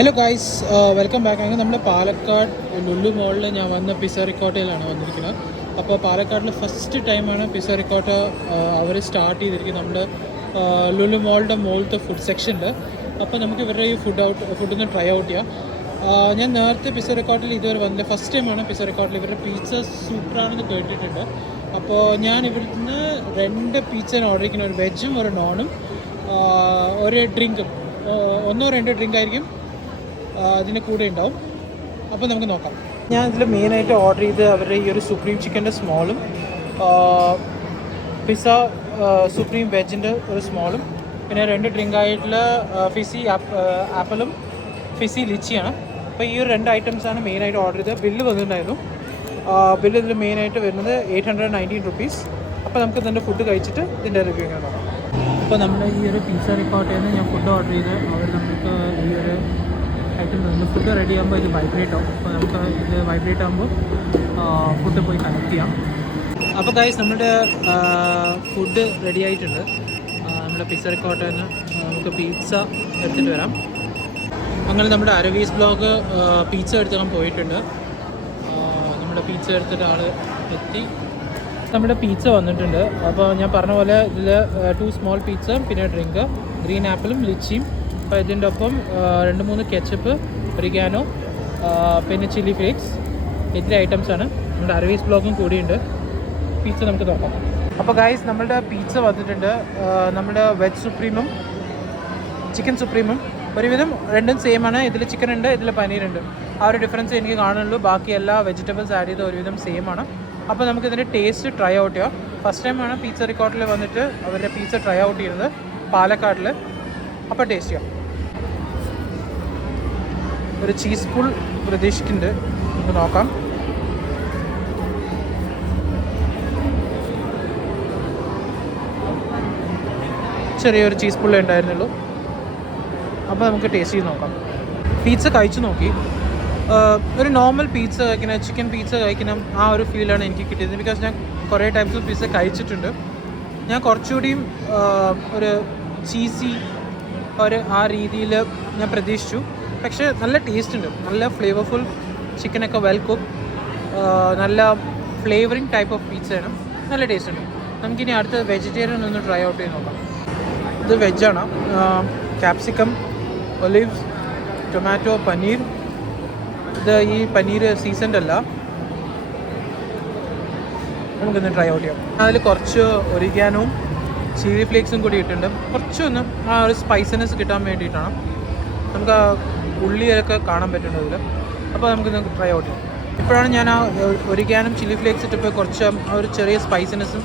Hello guys, welcome back. അങ്ങനെ നമ്മുടെ പാലക്കാട് ലുലു മോളിൽ ഞാൻ വന്ന പിസ്സ റിക്കോട്ടയിലാണ് വന്നിരിക്കുന്നത്. അപ്പോൾ പാലക്കാടിൽ ഫസ്റ്റ് ടൈമാണ് പിസ്സ റിക്കോട്ട അവർ സ്റ്റാർട്ട് ചെയ്തിരിക്കുന്നത് നമ്മുടെ ലുലു മോളിൻ്റെ മുകളിലത്തെ ഫുഡ് സെക്ഷനിൽ. അപ്പോൾ നമുക്ക് ഇവരുടെ ഈ ഫുഡൊന്ന് ട്രൈ ഔട്ട് ചെയ്യാം. ഞാൻ നേരത്തെ പിസ്സ റിക്കോട്ടിൽ ഇതുവരെ വന്നില്ല, ഫസ്റ്റ് ടൈമാണ് പിസ്സ റിക്കോട്ടിൽ. ഇവരുടെ പിസ്സ സൂപ്പറാണെന്ന് കേട്ടിട്ടുണ്ട്. അപ്പോൾ ഞാൻ ഇവിടുന്ന് 2 പിസ്സ ഓർഡർ ചെയ്യുന്ന, ഒരു വെജും ഒരു നോണും ഒരു ഡ്രിങ്കും. 1-2 ഡ്രിങ്ക് ആയിരിക്കും അതിൻ്റെ കൂടെ ഉണ്ടാവും. അപ്പോൾ നമുക്ക് നോക്കാം. ഞാൻ ഇതിൽ മെയിനായിട്ട് ഓർഡർ ചെയ്ത് അവരുടെ ഈ ഒരു സുപ്രീം ചിക്കൻ്റെ സ്മോളും പിസ്സ സുപ്രീം വെജിൻ്റെ ഒരു സ്മോളും പിന്നെ 2 ഡ്രിങ്ക് ആയിട്ടുള്ള ഫിസി ആപ്പിളും ഫിസി ലിച്ചിയാണ്. അപ്പോൾ ഈ ഒരു 2 ഐറ്റംസാണ് മെയിനായിട്ട് ഓർഡർ ചെയ്തത്. ബില്ല് വന്നിട്ടുണ്ടായിരുന്നു. ബില്ല് ഇതിൽ മെയിനായിട്ട് വരുന്നത് 819 റുപ്പീസ്. അപ്പോൾ നമുക്ക് ഇതിൻ്റെ ഫുഡ് കഴിച്ചിട്ട് ഇതിൻ്റെ റിവ്യൂ ഇങ്ങനെ നോക്കാം. അപ്പോൾ നമ്മുടെ ഈ ഒരു പിസ്സ റിക്കോട്ടയിൽ നിന്ന് ഞാൻ ഫുഡ് ഓർഡർ ചെയ്ത് അവർ നമുക്ക് ഈ ഒരു ഐറ്റം തന്നു. ഫുഡ് റെഡി ആകുമ്പോൾ ഇത് വൈബ്രേറ്റ് ആവും. അപ്പോൾ നമുക്ക് ഇത് വൈബ്രേറ്റ് ആകുമ്പോൾ ഫുഡ് പോയി കണക്ട് ചെയ്യാം. അപ്പോൾ ഗൈസ്, നമ്മുടെ ഫുഡ് റെഡി ആയിട്ടുണ്ട്. നമ്മുടെ പിസ്സ റിക്കോട്ടയിൽ നിന്ന് നമുക്ക് പിസ്സ എടുത്തിട്ട് വരാം. അങ്ങനെ നമ്മുടെ അരവീസ് ബ്ലോഗ് പിസ്സ എടുത്തിടാൻ പോയിട്ടുണ്ട്. നമ്മുടെ പിസ്സ എടുത്തിട്ട് ആൾ എത്തി. നമ്മുടെ പിസ്സ വന്നിട്ടുണ്ട്. അപ്പോൾ ഞാൻ പറഞ്ഞ പോലെ ഇതിൽ 2 സ്മോൾ പിസ്സ, പിന്നെ ഡ്രിങ്ക്, ഗ്രീൻ ആപ്പിളും ലിച്ചിയും. അപ്പോൾ ഇതിൻ്റെ ഒപ്പം 2-3 കെച്ചപ്പ്, ഒറിഗാനോ, പിന്നെ ചില്ലി ഫ്ലേക്സ്. ഇത്ര ഐറ്റംസാണ്. നമ്മുടെ അരവീസ് ബ്ലോഗും കൂടിയുണ്ട്. പിസ്സ നമുക്ക് നോക്കാം. അപ്പോൾ ഗൈസ്, നമ്മളുടെ പിസ്സ വന്നിട്ടുണ്ട്. നമ്മുടെ വെജ് സുപ്രീമും ചിക്കൻ സുപ്രീമും ഒരുവിധം രണ്ടും സെയിം ആണ്. ഇതിൽ ചിക്കൻ ഉണ്ട്, ഇതിൽ പനീറുണ്ട്. ആ ഒരു ഡിഫറൻസ് എനിക്ക് കാണുന്നുള്ളൂ. ബാക്കി എല്ലാ വെജിറ്റബിൾസ് ആഡ് ചെയ്ത് ഒരുവിധം സെയിം ആണ്. അപ്പോൾ നമുക്ക് ഇതിൻ്റെ ടേസ്റ്റ് ട്രൈ ഔട്ട് ചെയ്യാം. ഫസ്റ്റ് ടൈമാണ് പിസ്സ റിക്കോട്ടിൽ വന്നിട്ട് അവരുടെ പിസ്സ ട്രൈ ഔട്ട് ചെയ്യുന്നത് പാലക്കാടിൽ. അപ്പോൾ ടേസ്റ്റ് ചെയ്യാം. ഒരു ചീസ് പുൾ പ്രതീക്ഷിക്കുന്നുണ്ട്, നമുക്ക് നോക്കാം. ചെറിയൊരു ചീസ് പുള്ളേ ഉണ്ടായിരുന്നുള്ളൂ. അപ്പോൾ നമുക്ക് ടേസ്റ്റ് ചെയ്ത് നോക്കാം. പിസ്സ കഴിച്ചു നോക്കി. ഒരു നോർമൽ പിസ്സ കഴിക്കുന്ന, ചിക്കൻ പിസ്സ കഴിക്കണം, ആ ഒരു ഫീലാണ് എനിക്ക് കിട്ടിയത്. ബിക്കോസ് ഞാൻ കുറേ ടൈപ്സ് പിസ്സ കഴിച്ചിട്ടുണ്ട്. ഞാൻ കുറച്ചുകൂടിയും ഒരു ചീസി ആ രീതിയിൽ ഞാൻ പ്രതീക്ഷിച്ചു. പക്ഷേ നല്ല ടേസ്റ്റ് ഉണ്ട്, നല്ല ഫ്ലേവർഫുൾ. ചിക്കനൊക്കെ വെൽ കുക്ക്, നല്ല ഫ്ലേവറിങ് ടൈപ്പ് ഓഫ് പിസ്സയാണ്. നല്ല ടേസ്റ്റ് ഉണ്ട്. നമുക്കിനി അടുത്ത വെജിറ്റേറിയൻ ഒന്ന് ട്രൈ ഔട്ട് ചെയ്ത് നോക്കാം. ഇത് വെജാണ്. Capsicum, olives, tomato, paneer. ഇത് ഈ പനീർ സീസൺഡ് അല്ല. നമുക്കൊന്ന് ട്രൈ ഔട്ട് ചെയ്യാം. അതിൽ കുറച്ച് ഒറിഗാനോവും ചില്ലി ഫ്ലേക്സും കൂടി ഇട്ടിട്ടുണ്ട്. കുറച്ചൊന്ന് ആ ഒരു സ്പൈസിനെസ് കിട്ടാൻ വേണ്ടിയിട്ടാണ്. നമുക്ക് ആ ഉള്ളിയൊക്കെ കാണാൻ പറ്റുന്നത് ഇതിൽ. അപ്പോൾ നമുക്ക് ട്രൈ ഔട്ട് ചെയ്യാം. ഇപ്പോഴാണ് ഞാൻ ആ ഒറിഗാനും ചില്ലി ഫ്ലേക്സ് ഇട്ടപ്പോൾ കുറച്ച് ആ ഒരു ചെറിയ സ്പൈസിനെസ്സും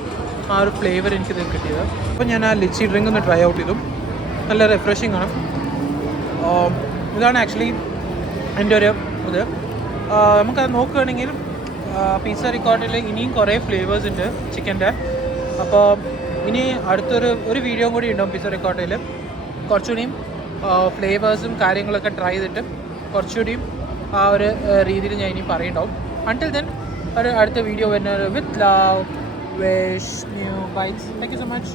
ആ ഒരു ഫ്ലേവർ എനിക്കിത് കിട്ടിയത്. അപ്പോൾ ഞാൻ ആ ലിച്ചി ഡ്രിങ്ക് ഒന്ന് ട്രൈ ഔട്ട് ചെയ്തു. നല്ല റിഫ്രഷിംഗ് ആണ്. ഇതാണ് ആക്ച്വലി എൻ്റെ ഒരു ഇത്. നമുക്കത് നോക്കുകയാണെങ്കിൽ പിസ്സ റിക്കോട്ടിൽ ഇനിയും കുറേ ഫ്ലേവേഴ്സ് ഉണ്ട് ചിക്കൻ്റെ. അപ്പോൾ ഇനി അടുത്തൊരു വീഡിയോ കൂടി ഉണ്ടാവും പിസ്സ റിക്കോട്ടയിൽ. കുറച്ചുകൂടിയും ഫ്ലേവേഴ്സും കാര്യങ്ങളൊക്കെ ട്രൈ ചെയ്തിട്ട് കുറച്ചുകൂടിയും ആ ഒരു രീതിയിൽ ഞാൻ ഇനി പറയുന്നുണ്ടാവും. അൺടിൽ ദെൻ ഒരു അടുത്ത വീഡിയോ വരുന്നത് with love, wish new bytes. Thank you so much.